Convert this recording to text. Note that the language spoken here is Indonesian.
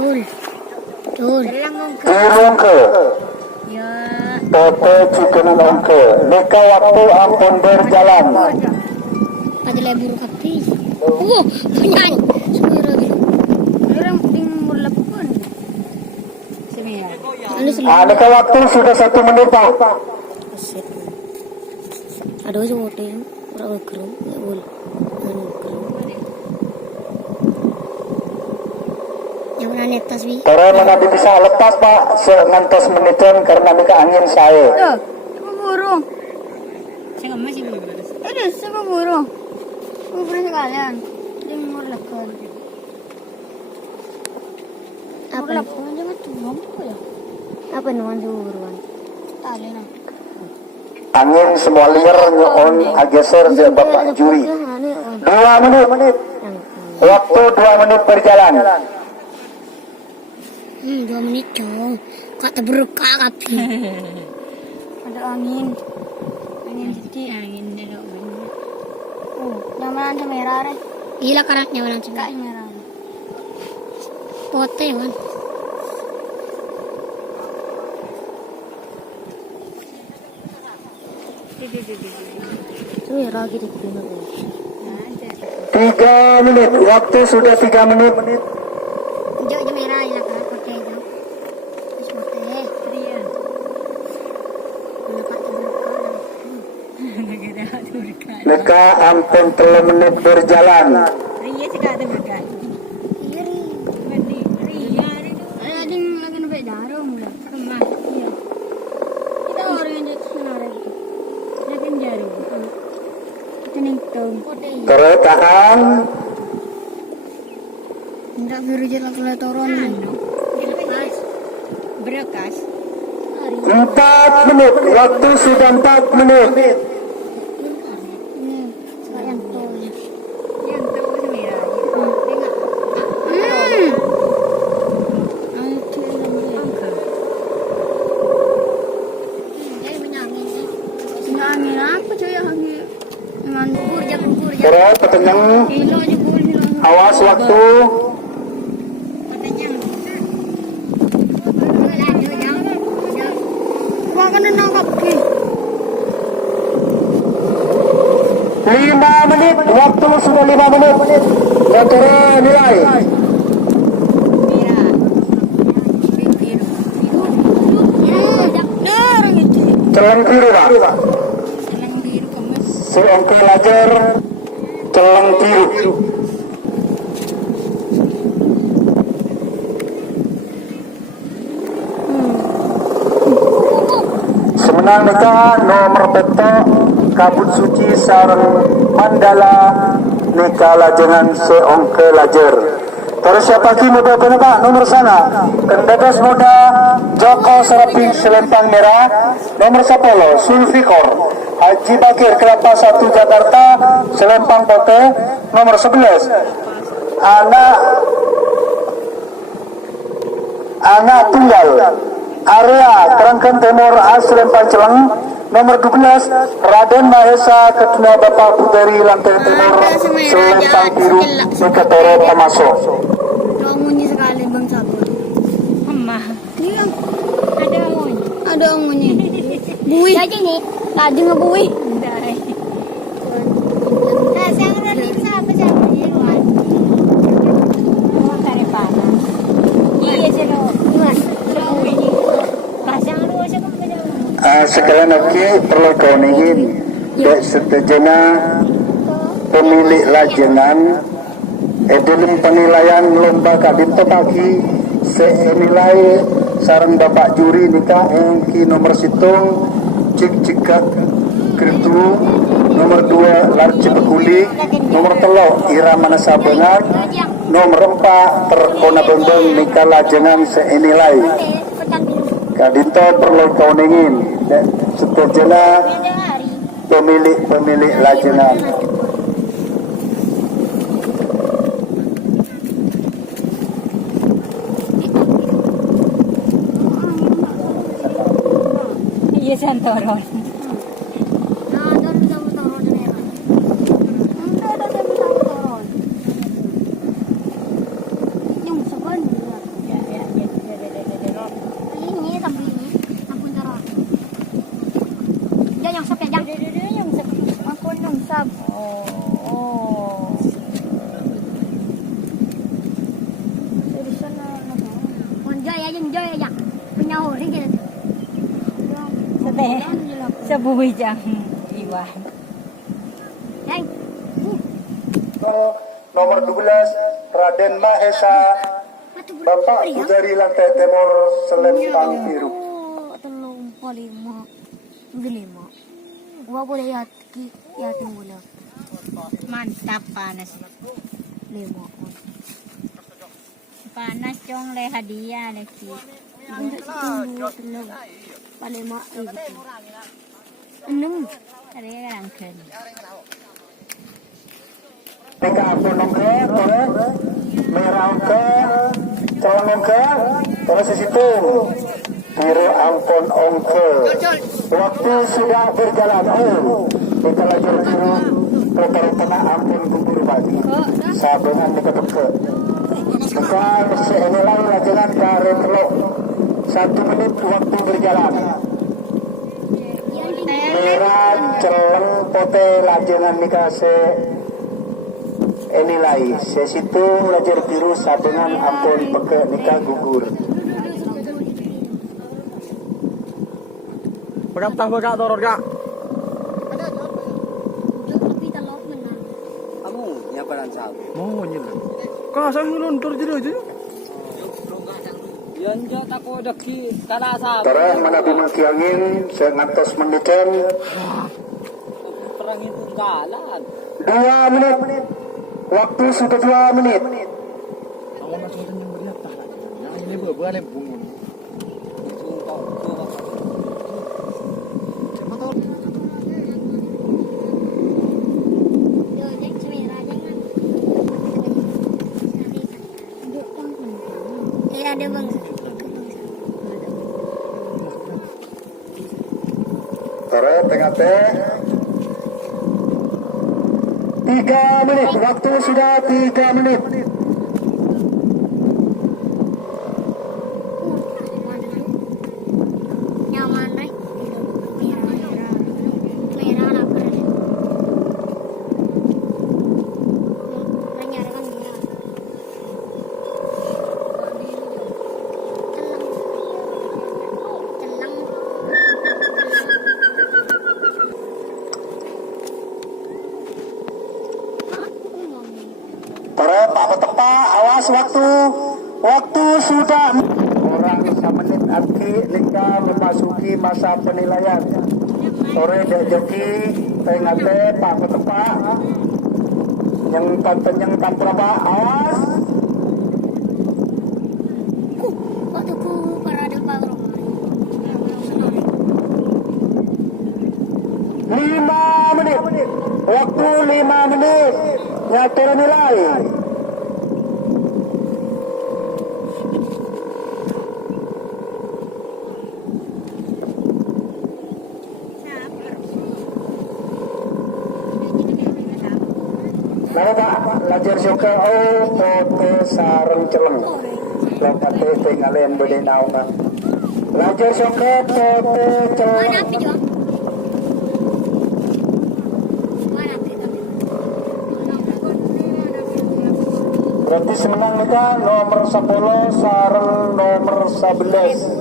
Betul. Turun ke. Ya. Toto Cikenang ke. Meka waktu ampun berjalan. Pada lebur kapi. Penyanyi. Suara gitu. Orang timur lapuan. Semia. Meka waktu sudah 1 menit Pak. Asyik. Ada aja hotel. Orang kerum. Ya boleh. Yang mana netas bi? Karena nanti bisa lepas Pak sengantos menitan karena mereka angin saya. Tuh, siapa burung? Saya masih belum. Ada siapa burung? Burung sekalian. Timur lakukan. Apa lakukan jangan turun ya? Apa nuan buruan? Tali nak. Angin semua liar nyon ageser je Bapak Juri. 2 menit. Waktu 2 menit berjalan. 2 menit dong. Kata berkah kapi. Ada angin. Angin sedikit. Angin ada angin. Nyaman merah re. Gila karak nyaman juga. Merah. Pote kan. Merah gitu gimana? 3 menit. Waktu sudah 3 menit. Hijau merah ya kan pote hijau. Terus pote. Rian. Meka ampun 3 menit berjalan. Ria juga ada berkat. Iya ri. Ria itu. Ada yang lagi naik darah mula. Kemah. Iya. Kita orang yang jadi senarai itu. Yakin jari. Kita ningtung. Keretaan Tidak biru jalan ke turun. Berekas. 4 menit. Waktu sudah 4 menit. Ini sekarang tolnya. Yang tahu semerah. Jadi menyangin. Menyangin apa cuy angin? Dengan bubur jam. Terus petenang. Kilo jebul. Awas waktu. Makan nangkap ke. 5 menit. Waktu sudah 5 menit. Saudara nilai. Celeng biru Pak. Si Ongke Lajar. Celeng biru. Semenang nikah nomor betok kabut suci sarang mandala nikah lajengan seongke lajer. Terus siapa lagi muda Pak nomor sana kendegas muda Joko Seraping Selempang Merah nomor 10 Sulfikor Haji Bakir Kelapa 1 Jakarta Selempang Pote nomor 11 anak tunggal area Kerangkan Timur Selempang Celeng nomor 12 Raden Mahesa Ketua Bapak Puteri Lantai Timur Selempang Biru Nikatoro Pemasok. Ongunya sekali Bang Sabun. Emah. Iya. Ada ongunya. Ada ongunya. Bui. Aja nih. Tadi ngebui. Dari. Nah, saya ngerti siapa Wan. Oh, dari mana? Iya sih lo. Pasang lu siapa kerja? Sekalian lagi perlu kau ningin dek setejana pemilik lajengan dalam penilaian lomba kadinto pagi senilai sarang bapak juri nikah engki nomor situng cik kertu nomor 2 larci bekuli nomor 3 irama nasabengat nomor 4 terkona bembeng nikah lajengan senilai kadinto perlu kau ningin dek setejana pemilik lajengan. Iya Santoron. enjoy aja. Punya ori gitu. Seteh. Sebuih jang Iwan. Yang Nomor 12 Raden Mahesa Bapak Pujari Lantai Timur Selempang Biru. telung polimo. Gelima. Gua boleh yatim bola. Mantap panas. Lima. Panas cong le hadiah le ki. Telung. Palima gitu. 6. Tadi kadang ken. Tiga ampun ongke, tore, merah ongke, celeng ongke, terus di situ biru ampun ongke. Waktu sudah berjalan, kita lajur biru, putar tengah ampun gugur bagi. Sabungan diketuk. Bukan inilah lajangan kare teluk. 1 menit waktu berjalan. Merah, celeng, pote, lajangan dikasih. Nilai sesitu lajar biru sabengan ampun peke nikah gugur. Pegang tahu gak toror gak? Kamu nyaparan sabu. Mau nyilun. Kasang nyilun tur jadi aja. Yan jo tako deki kala sabu. Terus menabi maki angin sengantos mendikan Perang itu kalah. 2 menit. Waktu sudah 2 menit. Kamu masuk yang beriak tak? Nah ini buah lempung. Iya ada bang. Terus tengah teh 3 menit. Waktu sudah 3 menit. Nyaman deh. Merah lapar. Menyarakan merah. Telang. Terus Pak Petepa, awas waktu. Waktu sudah kurang 1 menit arti nikah memasuki masa penilaian. Sore dek joki tengah teh Pak Petepa. Yang tanten berapa? Awas. Waktu ku parade pagro. 5 menit. Waktu 5 menit. Nyatur nilai. Lalu Pak, lajar syukur pote sareng celeng. Lompat tinggalin beli naungan. Lajar syukur pote celeng. Mana api juga? Mana api tapi? Berarti semenang nikah nomor 10 sareng nomor 11.